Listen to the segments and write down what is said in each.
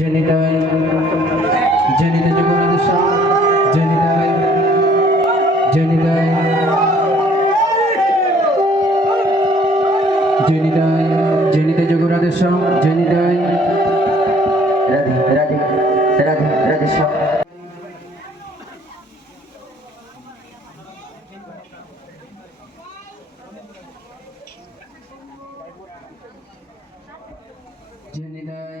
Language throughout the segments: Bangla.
জনিতায় জনিত জগন্নাথ জনিতায় জনিতায় জনিতায় জনিত জগন্নাথ জনিতায় রাধে রাধে রাধে রাধে সব জনিতায়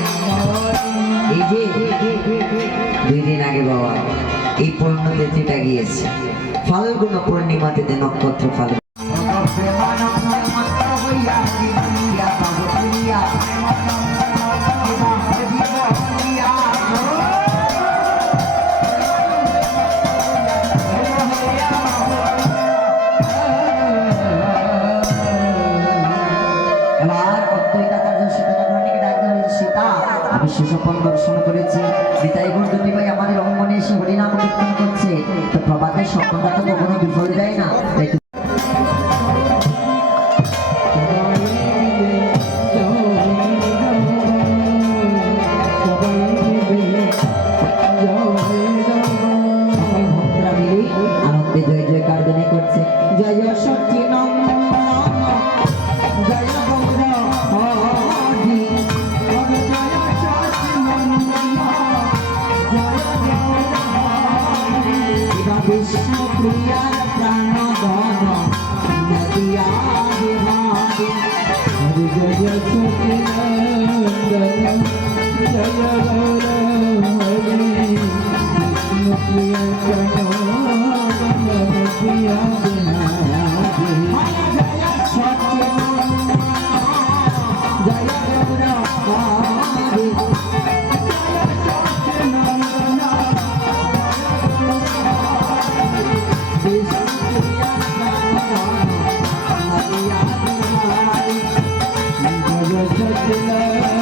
আগে বাবা, এই পূর্ণতিথিটা গিয়েছে, ফাল্গুন পূর্ণিমাতে যে নক্ষত্র ফাল্গুন। আমি সুসপন দর্শন করেছি, নিতাই গুরুদেবী ভাই প্রভাতের স্বপ্নটা তো কখনো বিফল যায় না আনন্দে জয় জয়কার ধ্বনি করছে জয় জয় সত্যি বিষ্ণু প্রিয়ার প্রাণ ধন নদিয়া বিহারি হরি জয় সচিনন্দন জয় হরি প্রিয় প্রিয়া love.